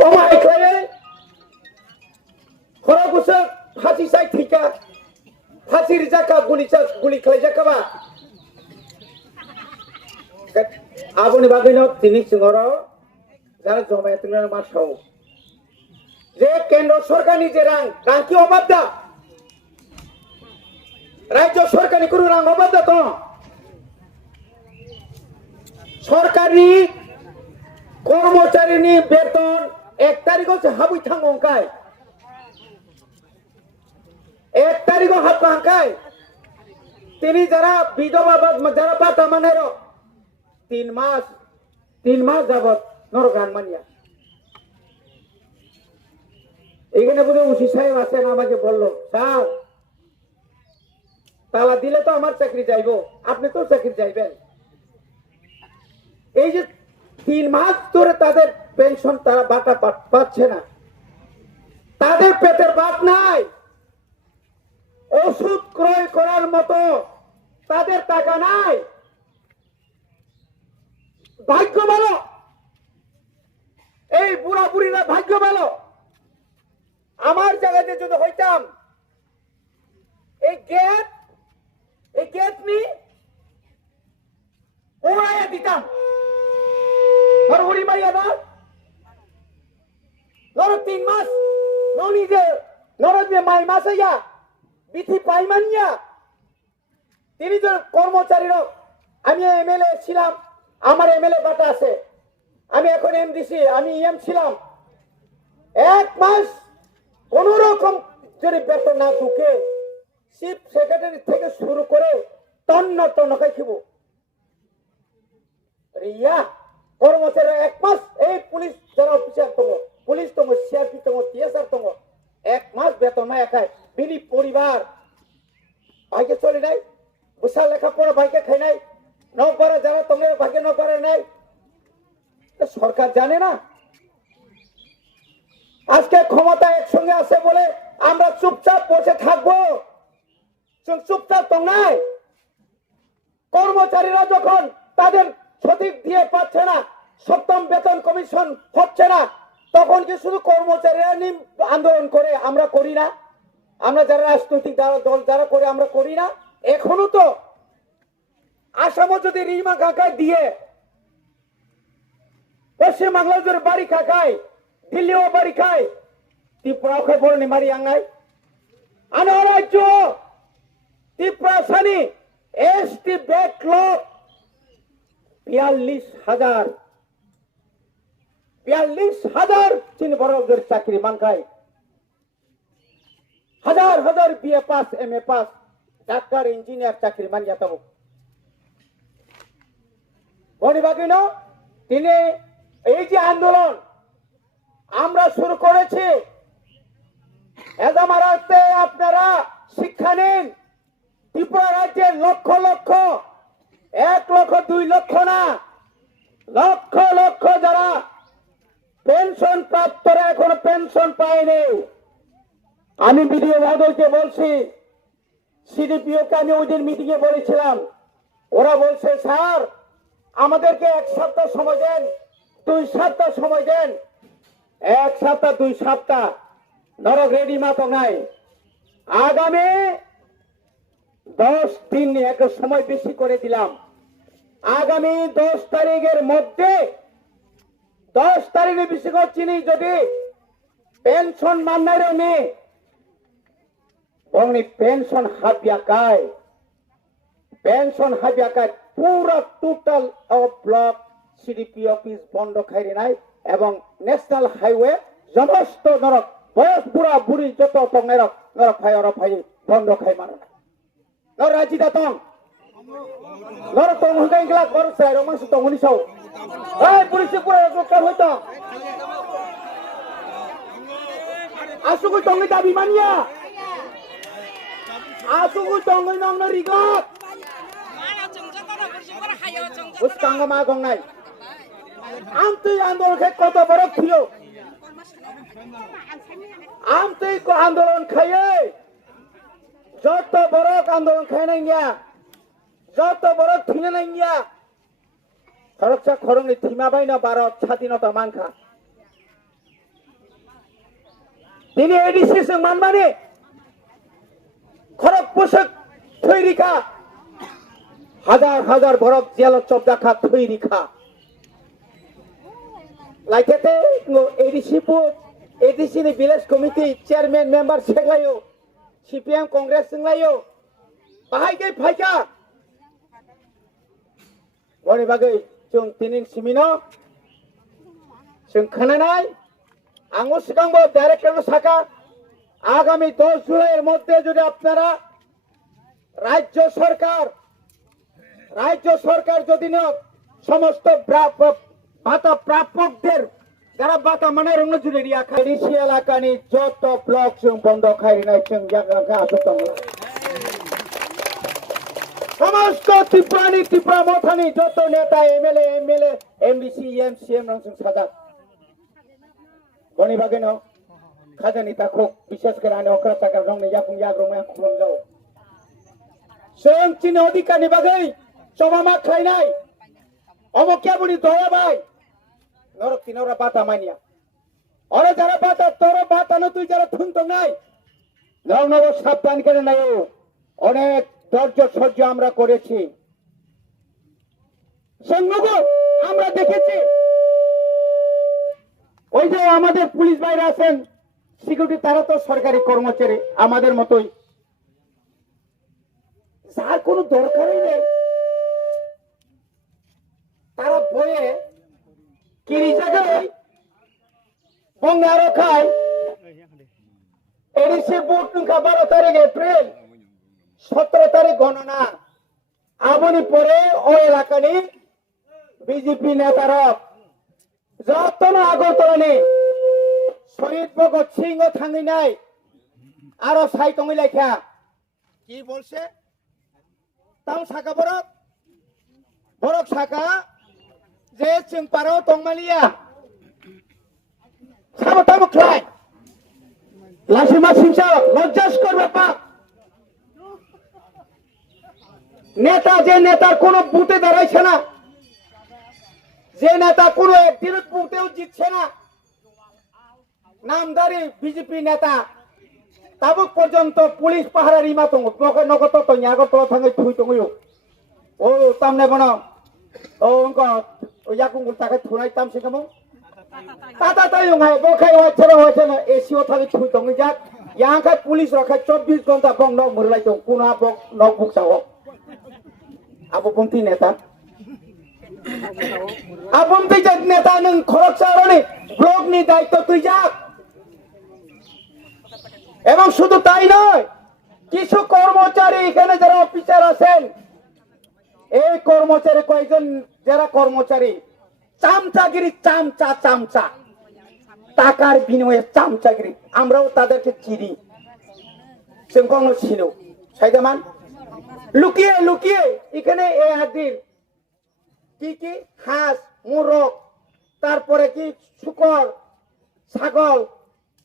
কমাই করে খরা বসে ফাঁসি চাই ঠিকা ফাঁসির জাকা গুলি খাই জাকাবা আবনি বাগিন তিনি সিংহর যারা জমায়েত মাসাও যে কেন্দ্র সরকারনি যে রাং কি অবাদ দা রাজ্য সরকারি কোনো রাং অবাদ দা তো সরকারি কর্মচারীনি বেতন 1 তারিখ হচ্ছে হাবুই থাঙ্গায় 1 তারিখ হাবকাঙ্কায় তিনি যারা বিধবা যারা বাতা মানের 3 মাস যাবত নরগান মানিয়া এখানে বোধহয় উসি সাহেব আছেন আমাকে বললো স্যার তালা দিলে তো আমার চাকরি যাইবো আপনি তো চাকরি যাইবেন এই যে 3 মাস ধরে তাদের পেনশন তারা বাটা পাচ্ছে না তাদের পেটের ভাত নাই ওষুধ ক্রয় করার মতো তাদের টাকা নাই ভাগ্য ভালো এই বুড়া বুড়িরা ভাগ্য ভালো আমার জায়গাতে যদি হইতাম এই গেট নি ওড়াইয়া দিতাম হরহরি মারিয়া না ধরো 3 মাস নরজে মাই মাসাইয়া বিথি পাইমানিয়া তিনি যে কর্মচারীরা আমি এমএলএ ছিলাম আমার এমএলএ বাটা আছে আমি এখন এমডিসি আমি ইএম ছিলাম 1 মাস কোন রকম যদি বেতন না ঢুকে চিফ সেক্রেটারি থেকে শুরু করে তন্ন খাইব রিয়া কর্মচারী 1 মাস এই পুলিশ যারা অফিসার পুলিশ সিআরপি টিএসআর 1 মাস বেতন না একাই বিনি পরিবার ভাইকে চলে নাই বুসা লেখাপড়া ভাইকে খাই নাই নপারা যারা তোমার ভাগ্যে নপারে নাই সরকার জানে না আজকে ক্ষমতা একসঙ্গে আছে বলে আমরা চুপচাপ বসে থাকবো চুপচাপ তো নাই কর্মচারীরা যখন তাদের সঠিক দিয়ে পাচ্ছে না 7ম বেতন কমিশন হচ্ছে না তখন কি শুধু কর্মচারীরা আন্দোলন করে আমরা করি না আমরা যারা রাজনৈতিক দল যারা করে আমরা করি না এখনো তো আসামও যদি রিমা কাকায় দিয়ে পশ্চিমবাংলা যদি বাড়ি খায় দিল্লিও বাড়ি খায় ত্রিপুরাও খায় বড় মারি আঙ্গায় আনো রাজ্য ত্রিপুরা সানি এসটি ব্যাকলগ 42,000 তিন বড় চাকরি মানখায় হাজার BA pass MA pass doctor engineer চাকরি মানিয়া তব বনিবাগিন তিনি এই যে আন্দোলন আমরা শুরু করেছি এজামারাতে আপনারা শিক্ষা নিন ত্রিপুরা রাজ্যের লক্ষ 1 লক্ষ 2 লক্ষ না লক্ষ যারা পেনশন প্রাপ্তরা এখনো পেনশন পায়নি আমি বিডিও মহোদয়কে বলছি সিডিপিওকে আমি ওই দিন মিটিং এ বলেছিলাম ওরা বলছে স্যার আমাদেরকে 1 সপ্তাহ সময় দেন 2 সপ্তাহ সময় দেন 1 সপ্তাহ 2 সপ্তাহ নরক রেডি মাতো নাই আগামী 10 দিন এক সময় বেশি করে দিলাম আগামী 10 তারিখের মধ্যে 10 তারিখে বেশি করছি যদি পেনশন মান্নারে নে বংনি পেনশন হাবিয়াকায় পুরা টোটাল ব্লক সিডিপি অফিস বন্ধ খাইরে নাই এবং ন্যাশনাল হাইওয়ে সমস্ত নরক বয়স বুড়া বুড়ি যত নরক ভাই বন্ধ খাই মানে নর রাজি দাতং নরক তং হইগাই গলা কর সাই রমাংস তং হনি সাও এই পুলিশ পুরা রক্ষা হইতো আসুকু তংনি দাবি মানিয়া আসুকু তংনি নং রিগত উস্কাঙ্গ মা গংনাই আমতই আন্দোলন কত বড় ছিল আমতই আন্দোলন খাইয়ে যত বড় আন্দোলন খাই নাই গিয়া যত বড় থিনে নাই গিয়া খরচা খরংনি থিমা বাইনা ভারত স্বাধীনতা মানখা তিনি এডিসি মানমানে খরক পোশাক থৈরিখা হাজার হাজার বরফ জেল চবদাখা থৈরিখা লাইতেতে এডিসি नि ভিলেজ কমিটি চেয়ারম্যান মেম্বার সেগলাयो সিপিএম কংগ্রেস जोंलायो बाहायगै फायखा बनि बागै जों दिनै सिमिनो जों खोनानाय आंबो सिगांबो डाइरेक्टर साखा आगामी 10 जुलाइয়ের মধ্যে যদি আপনারা রাজ্য সরকার যদি না সমস্ত ভাতা প্রাপকদের যারা ভাতা মানে রঙ জুড়ে রিয়া খাইরিসি এলাকানি যত ব্লক जों বন্ধ খাইরিনাय जों জায়গা আসতাম সমস্ত ত্রিপুরা মথানি যত নেতা এমএলএ এমবিসি এমসিএম রং जों সাজা বনি বাগে ন খাজানি তাখো বিশেষ করে আনে অকরা টাকা রং ने याकुं याग्रमया खुलम जाओ जों चिन अधिकारनि बागै समामा खाइनाय অমকিয়া বুনি দয়া ভাই নরক তিনরা বাতা মানিয়া আরে যারা বাতা তোর বাতা না তুই যারা থুনতো নাই নব সাবধান করে নাই অনেক ধৈর্য সহ্য আমরা করেছি সংগঠন আমরা দেখেছি ওই যে আমাদের পুলিশ ভাইরা আছেন সিকিউরিটি তারা তো সরকারি কর্মচারী আমাদের মতোই যার কোনো দরকারই নেই তারা বয়ে কিরি জায়গায় বঙ্গারো খায় এডিসি বুট নুকা 12 তারিখ এপ্রিল 17 তারিখ গণনা আমনি পরে ও এলাকানি বিজেপি নেতারা যতন আগরতলানি শহীদ ভগৎ সিংহ থাঙ্গি নাই আরো সাইটঙ্গি লেখা কি বলছে তাও শাখা বরক শাখা যে চিংপারাও তংমালিয়া সাবতাম খাই লাসিমা সিংসা লজ্জাস করবে পাপ নেতা যে নেতার কোন বুথে দাঁড়াইছে না যে নেতা কোন একদিন বুথেও জিতছে না নামদারি বিজেপি নেতা তাবুক পর্যন্ত পুলিশ পাহারা রিমা দङ নগত তো আগরতলা থাঙ্গै থুই দङयो ও তামনে বন ও অঙ্ক ইয়াকুং তাকে থুনাই তামছে কেমন তাতা তাই হাই বখাই ওয়াছরা ওয়াছনা এসিও থাকি থুই দङै যাক ইয়াংখাই পুলিশ রক্ষা 24 ঘন্টা বং নক মুরলাই দङ কোনা বক নক বুকসাও আবো পন্থী নেতা আপন্থী নেতা নং খরকসারনি ব্লকনি দায়িত্ব তুই যাক এবং শুধু তাই নয় কিছু কর্মচারী এখানে যারা অফিসার আছেন এই কর্মচারী কয়েকজন যারা কর্মচারী চামচাগিরি চামচা টাকার বিনিময়ে চামচাগিরি আমরাও তাদেরকে চিনি সেরকম ছিল সাইদামান লুকিয়ে এখানে এই হাদির কি হাঁস মোরগ তারপরে কি শুকর ছাগল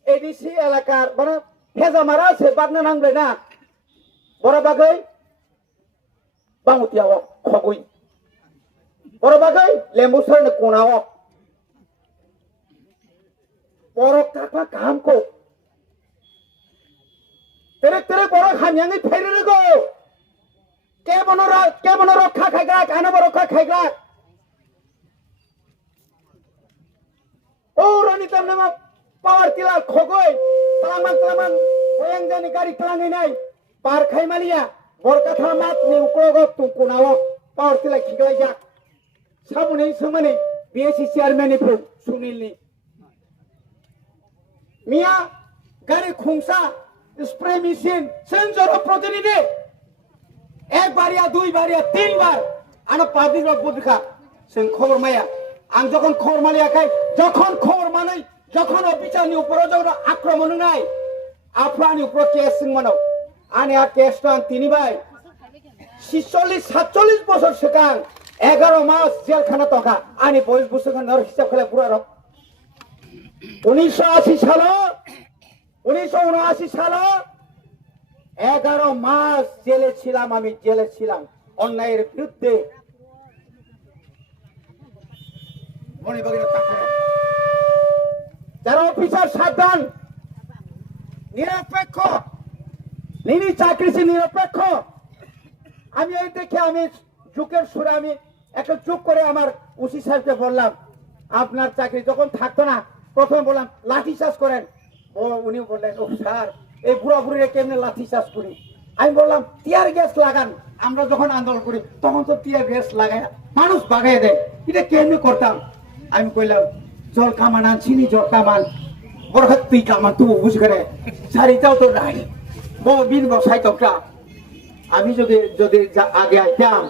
এডিসি এলাকার মানে ফেজা মারা আছে বাগনা নাংবে না বড় বাগৈ বামুতিয়াও খগই বড় বাগৈ লেম্বু সরনে কোনাও বড় কাকা কামকো তেরে বড় খামিয়াঙ্গি ফেরে রেগো কেমন রক্ষা খাইগা কানব রক্ষা খাইগা ও রানী তার নাম পাওয়ার টিলার খগই তালামান হয়াং জানি গাড়ি তালাঙ্গি নাই পার খাইমালিয়া বরকাথা মাত নি উকড়গ তুকুনাও পাওয়ার টিলা খিগলাই যা সামনে সমনে বিএসসি চেয়ারম্যান এ সুনীলনি মিয়া গাড়ি খুংসা স্প্রে মেশিন সেন্সর প্রতিনিধি एक बार या दुई बार या 3 बार आना पाब्लिक रक बुदखा जों खबर माया आं যখন খবর মালিয়াखाय যখন খবর মানাই যখন অফিসারनि উপর যখন আক্রমণ নাই আফরানি উপর কেস মানো আনে আর কেসটা তিনি ভাই 46-47 বছর সিগাং 11 মাস জেলখানা তকা আনি বয়স বছর নর হিসাব খেলে পুরা রক 1979 সালে 11 মাস জেলে ছিলাম আমি অন্যায়ের বিরুদ্ধে যারা অফিসার সাবধান নিরপেক্ষ, নিনি চাকরিছি নিরপেক্ষ। আমি এই দেখে আমি যুগের সুরে আমি একটা চুপ করে আমার ওসি সাহেবকে বললাম, আপনার চাকরি যখন থাকতো না প্রথমে বললাম লাঠি চাষ করেন। উনি বললেন, ও স্যার এই বুড়া বুড়িরা কেমনে লাঠি চাষ করি? আমি বললাম টিয়ার গ্যাস লাগান, আমরা যখন আন্দোলন করি তখন তো টিয়ার গ্যাস লাগায় মানুষ বাগাই দেয়, এটা কেমনে করতাম? আমি কইলাম জল কামান আনছিনি, জল কামান বড় তুই কামান তবু বুঝ করে শাড়িটাও তো নাই বিন বসাই তোটা। আমি যদি যদি আগে আইতাম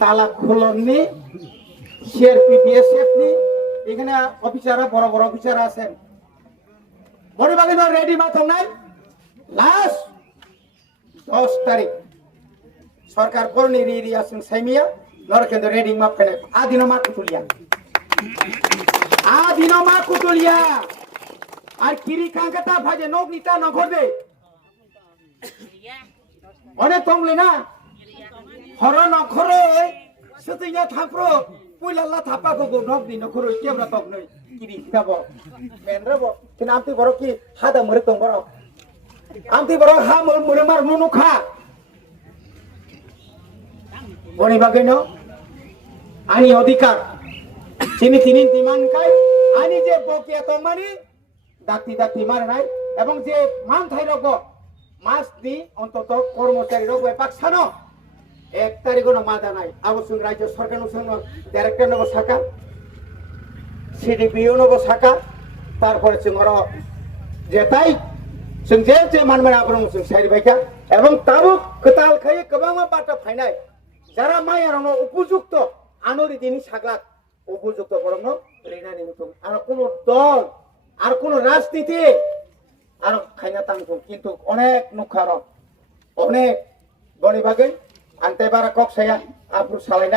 তালা খুলননি, সিআরপি বিএসএফ নি, এখানে অফিসাররা বড় বড় অফিসার আছেন, বড়িবাগে রেডি মাত্র নাই। লাস্ট 10 তারিখ সরকার করনি রি আসুন সাইমিয়া নরে কিন্তু রেডি মাপ কেন আদিন মা কুতুলিয়া, আদিন মা কুতুলিয়া আর কিরি কাঙ্কাটা ভাজে নক নিতা নগদে অনেক তংলে না হর নখরে সতিয়া থাপ্রো পুইলাল্লা থাপাকো নক দি নখরে কেবরা তক নই কিরি খাব মেনরাব কিন্তু আমতি বড় কি হাদা মরে তং বড় আমতি বড় হা মরে মার নুনু খা বনি বাগেন আনি অধিকার চিনি তিনি দিমান কাই আনি যে বকিয়া তমানি দাতি দাতি মারে নাই এবং যে মান থাই রব মাস দি অন্তত কর্মচারী রব পাকছানো 1 তারিখও মাদা নাই আবশ্যক রাজ্য সরকার সঙ্গে ডাইরেক্টর নব শাখা সিডিপিও নব শাখা তারপরে जोंर যেটাই जों যে মানমেন আবরং जों সাইড বাইকা এবং তাবো কতাল খাই গোबां বাটা ফাইনাই যারা মায়ারনো উপযুক্ত আনরি দিনি সাগলাত উপযুক্ত বরং রেনানি মতো আর কোন দল আর কোন রাজনীতি আর খাইনা তাংতো কিন্তু অনেক নুখার অনেক বনিবাগে আনতে বারা কক সায়া আবরু সালাইনা